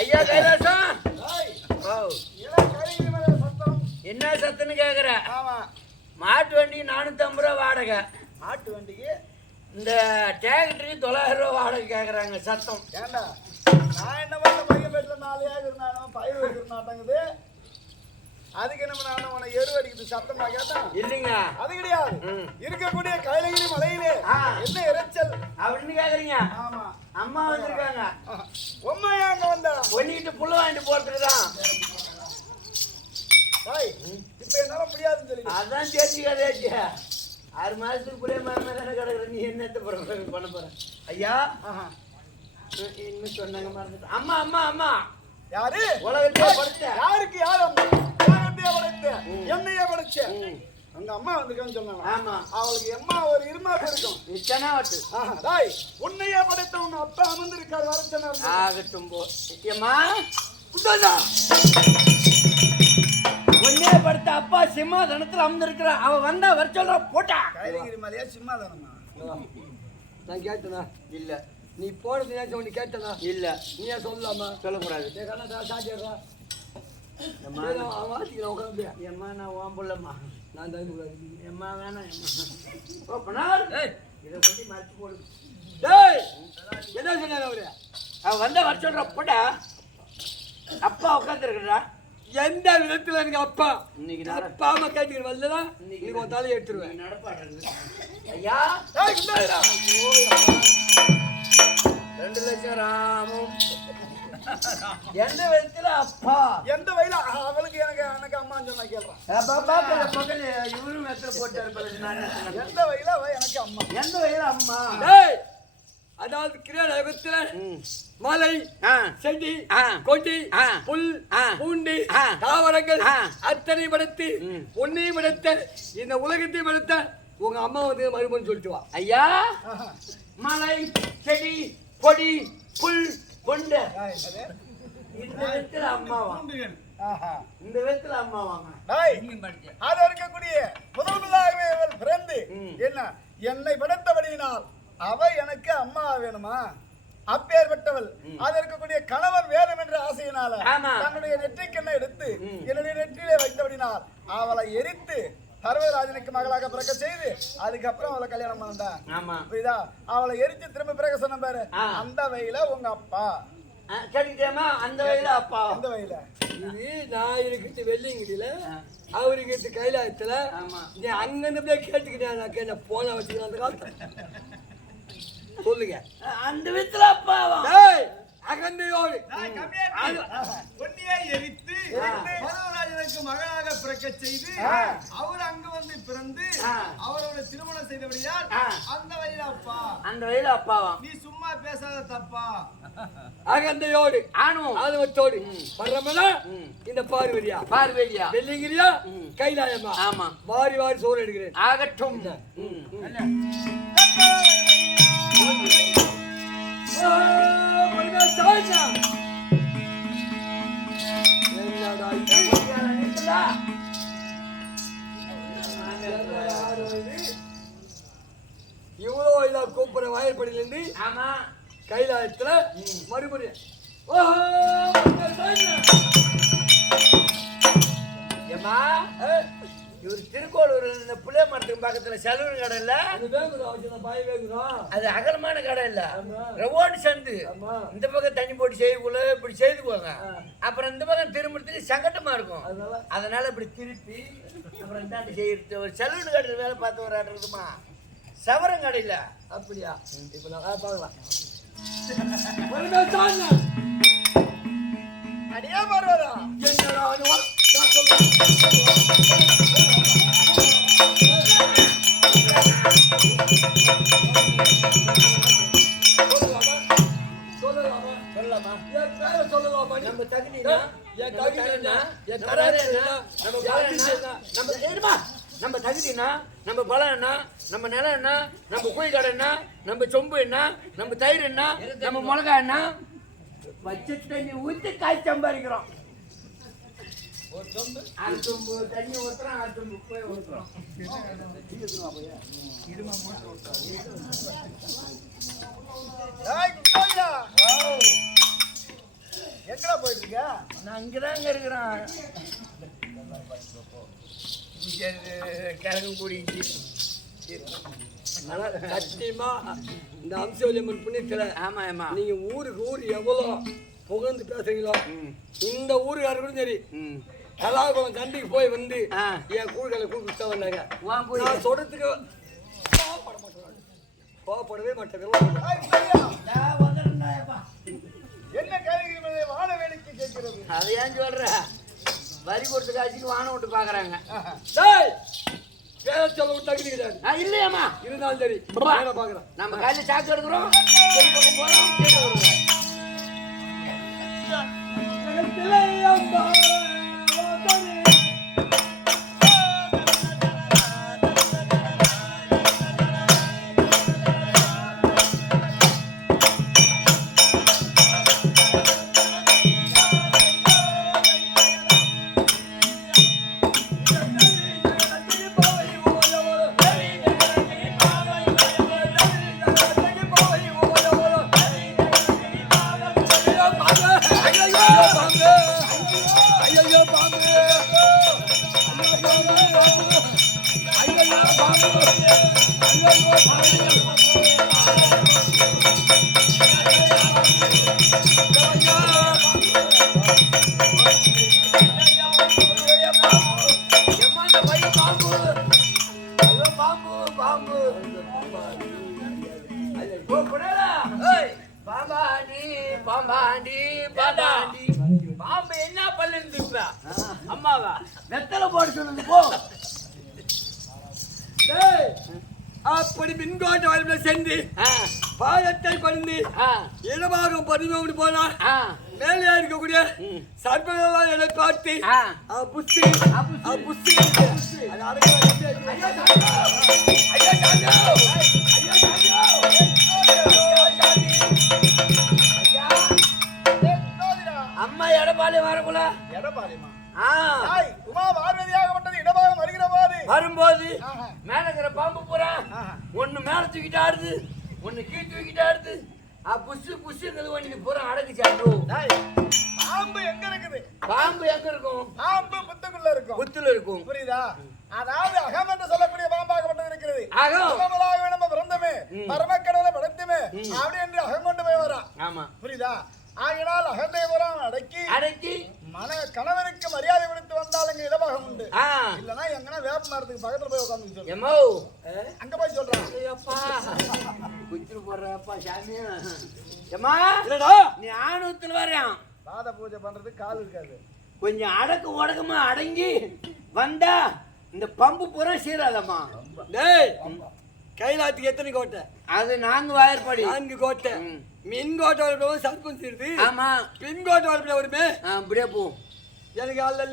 ஐயா கைலாசம் என்ன சத்துன்னு கேக்குற? மாட்டு வண்டிக்கு 450 ரூபா வாடகை. மாட்டு வண்டிக்கு இந்த டிராக்டருக்கு 900 ரூபா வாடகை கேக்குறாங்க. சத்தம் ஏண்டா நான் என்ன பண்ண பையன் பேட்ல 4 ஏக்கர் நானும் பயிர் வைக்கிற நாட்டங்குது. அதுக்கு என்ன நானும் உன எரு அடிக்குது சத்தமா கேட்டா இல்லைங்க. அது கிடையாது. இருக்கக்கூடிய கைலகிரி மலையிலே என்ன இறைச்சல் அப்படின்னு கேக்குறீங்க? ஆமா அம்மா வந்திருக்காங்க. உம்மா அங்க வந்தா ஒன்னிட்டு புள்ள வாங்கிட்டு போறதுக்குதான். இப்ப என்னால முடியாதுன்னு சொல்லி அதான் தெரிஞ்சுக்காதே. 6 மாசத்துக்கு புரிய மாதிரி கிடக்குற நீ என்னத்த பண்ண போற? ஐயா இன்னும் சொன்னாங்க மறந்துட்டு. அம்மா அம்மா அம்மா யாரு உலகத்தையே படைச்ச யாருக்கு யாரு அம்மா? உலகத்தையே படைச்ச என்னையே படைச்ச அங்க அம்மா வந்திருக்கான்னு சொன்னாங்க. ஆமா அவளுக்கு அம்மா ஒரு இருமாப்பு இருக்கும். இத்தனை வாட்டு உன்னையே படைத்த உங்க அப்பா அமர்ந்திருக்காரு வரச்சனா ஆகட்டும் போ. ஏம்மா குட்டோதா ஒன்னே படுத்த அப்பா சிம்மாதனத்துல அமர்ந்திருக்கிற. அவ வந்தா வர சொல்ற போட்டா. கைலகிரி மலையா சிம்மாதனமா? நான் கேட்டனா இல்ல. நீ போனது ஏன் சொல்லி கேட்டனா இல்ல. நீ ஏன் சொல்லலாமா? சொல்லக்கூடாது. சாட்டிடுறா எம்மா நான் ஓம் புள்ளம்மா. நான் தான் எம்மா வேணாம். ஓப்பனார் இதை கொண்டு மறைச்சு போடு. டேய் என்ன சொன்னாரு அவரு? அவ வந்தா வர சொல்ற போட்டா. அப்பா உட்காந்துருக்குறா. எந்த விதத்துல எனக்கு அப்பா இன்னைக்கு அப்பாம கேட்டுக்கிற வரலனா இன்னைக்கு ஒரு தலையை எடுத்துருவேன். நடப்பாடுறது ஐயா 2 லட்சம் ராமும். எந்த விதத்துல அப்பா எந்த வயல அவளுக்கு எனக்கு அம்மான்னு சொன்னா கேள்றான். பக்கத்துல இவரும் வெத்தல போட்டாரு. எந்த வயல அவ எனக்கு அம்மா? எந்த வயல அம்மா? அதாவது கிரகத்துல மலை செடி கொடி புல் பூண்டி தாவரங்கள் அத்தனை படுத்து உன்னையும் படுத்த இந்த உலகத்தையும் படுத்த உங்க அம்மா வந்து மறுபடியும் சொல்லிட்டு வா. ஐயா மலை செடி கொடி புல் பொண்டு இந்த விதத்துல அம்மாவா? இந்த விதத்துல அம்மாவாங்க. அது இருக்கக்கூடிய முதலாகவே அவள் பிறந்து என்ன என்னை படைத்தபடியினால் அவ எனக்கு அம்மா வேணுமா? அப்பேற்பட்டவள் அது இருக்கக்கூடிய கணவன் வேணும் என்ற ஆசையினால தன்னுடைய நெற்றிக்கண்ணை எடுத்து என்னுடைய நெற்றியிலே வைத்தபடினால் அவளை எரித்து பர்வதராஜனுக்கு மகளாக பிறக்க செய்து அதுக்கப்புறம் அவளை கல்யாணம் பண்ணா. புரியுதா? அவளை எரிச்சு திரும்ப பிறக்க சொன்ன பாரு. அந்த வயல உங்க அப்பா கேட்டுக்கிட்டேமா? அந்த வயல அப்பா. அந்த வயல இது நான் இருக்கிறது வெள்ளிங்கில அவருக்கு எடுத்து கைலாயத்துல நீ அங்கிருந்து போய் கேட்டுக்கிட்டேன். நான் கேட்ட போன வச்சுக்கிறேன் அந்த காலத்துல சொல்லுங்க. அந்த விதத்துல அப்பாவா? அகந்தையோடு பொன்னியை எரித்து பர்வதராஜனுக்கு மகளாக பிறக்க செய்து அவர் அங்கு வந்து பிறந்து அவரோட திருமணம் செய்தபடியால் அந்த வயல அப்பா. அந்த வயல அப்பாவா? நீ சும்மா பேசாத தப்பா. அகந்தையோடு ஆணவத்தோடு பரமனா இந்த பார்வதியா வெள்ளிங்கிரியா கைலாயமா? ஆமா. வாரி வாரி சோறு எடுக்கிறேன். ஆகட்டும். இவ்வளோ இல்ல கூப்பிடுற வாயிற்படியிலிருந்து கைலாயத்துல மறுபடியும் ஏமா இவர் திருக்கோளூர் இந்த புளிய மரத்துக்கு பக்கத்துல செலவு கடை இல்ல? அது அகலமான கடை இல்ல, ரவோடு சந்து. இந்த பக்கம் தண்ணி போட்டு செய்யக்குள்ள இப்படி செய்து போங்க. அப்புறம் இந்த பக்கம் திரும்புறதுக்கு சங்கட்டமா இருக்கும். அதனால இப்படி திருப்பி அப்புறம் இந்தாண்டு செய்யறது. ஒரு செலவு கடையில் வேலை பார்த்து ஒரு ஆடுறதுமா சவரம் கடையில. அப்படியா? இப்ப நான் பார்க்கலாம். அடியா பார்வதா என்னடா சொல்லலாமா? நம்ம தகுதினா நம்ம தகுதினா நம்ம பலம் என்ன, நம்ம நிலம் என்ன, நம்ம கோயில் கடை என்ன, நம்ம சொம்பு என்ன, நம்ம தயிர் என்ன, நம்ம மிளகா என்ன, பச்சை தண்ணி ஊற்றி காய் சம்பாதிக்கிறோம். ஒரு சொம்பு அரை சொம்பு தண்ணி ஊத்துறோம், அரை சொம்பு போய் ஊத்துறோம். ஏய், குத்தாயா. எங்கடா போயிட்டு இருக்க? நான் இங்கதாங்க இருக்கிறேன். கிழங்கு கூடிச்சு. ஆனா சத்தியமா இந்த அம்சவல்லியம்மன் புண்ணியத்துல ஆமா ஆமா. நீங்க ஊருக்கு ஊர் எவ்வளவு புகழ்ந்து பேசுறீங்களோ இந்த ஊருக்காரரும் சரி கலாகுளம் கண்டிக்கு போய் வந்து என் கூடுகளை கூப்பிட்டு வந்தாங்க. நான் சொல்றதுக்கு கோவப்படவே மாட்டேன். ஏய், குத்தாயா. என்ன கேள்வி வான வேடிக்கை கேட்கிறது? அதை ஏன் சொல்ற? வரி கொடுத்த காட்சிக்கு வானம் விட்டு பாக்குறாங்க. பேர சொல்ல விட்டாங்க கிடையாது. இல்லையாமா இருந்தாலும் சரி பாக்குறேன். நம்ம கையில சாக்கு எடுக்கிறோம், ஒரு பக்கம் போறோம், கீழே வருவோம். பாம்பு என்ன பண்ணிருந்துப்பா அம்மாவா வெத்தலை போட சொன்னது போ. அப்படி மின்கோட்டை வரப்புல சென்று பாதத்தை பறிந்து இடபாகம் பதினோடு போனா மேலே இருக்கக்கூடிய சர்ப்பங்களால் என்னை பார்த்து புஷ்டி புஷ்டி அம்மா எடப்பாடி வரக்குள்ள எடப்பாடிமா. ஆ உமா பார்வதியாகப்பட்டது இடபாகம் வருகிற போது வரும்போது மேல இருக்கிற பாம்பு பூரா ஒண்ணு மேல தூக்கிட்டு ஆடுது, ஒண்ணு கீழே தூக்கிட்டு ஆடுது. புஷு புஷுங்கிறது ஒண்ணு பூரா அடக்குச்சாடு. பாம்பு எங்க இருக்குது? பாம்பு எங்க இருக்கும்? பாம்பு புத்துக்குள்ள இருக்கும். புத்துல இருக்கும். புரியுதா? அதாவது அகம் என்று சொல்லக்கூடிய பாம்பாகப்பட்டது இருக்கிறது. அகம் அகமலாகவே நம்ம பிறந்தமே பரமக்கடவுளை படைத்துமே அப்படி என்று அகம் கொண்டு போய் வரா. ஆமா புரியுதா? ஆகினால் அகத்தை புறம் அடக்கி அடக்கி மன கணவனுக்கு மரியாதை கொடுத்து வந்தால் அங்க இடபாகம் உண்டு. ஆ இல்லனா எங்கனா வேப்ப மரத்துக்கு பக்கத்துல போய் உட்கார்ந்து சொல்லு. எம்மோ அங்க போய் சொல்றான். ஐயப்பா குச்சிரு போறப்பா சாமி. எம்மா இல்லடா நீ ஆணவத்துல வர்றான். பாத பூஜை பண்றதுக்கு கால் இருக்காது. கொஞ்சம் அடக்கு உடக்கமா அடங்கி வந்தா இந்த பம்பு பூரா சீராதம்மா. டேய் கைலாத்துக்கு எத்தனை கோட்டை? அது நாங்க வாயற்படி 4 கோட்டை. மின் கோட்டை வரப்போ சர்ப்பம் சீருது. ஆமா பின் கோட்டை வரப்போ வருமே அப்படியே போ. எனக்கு அல்ல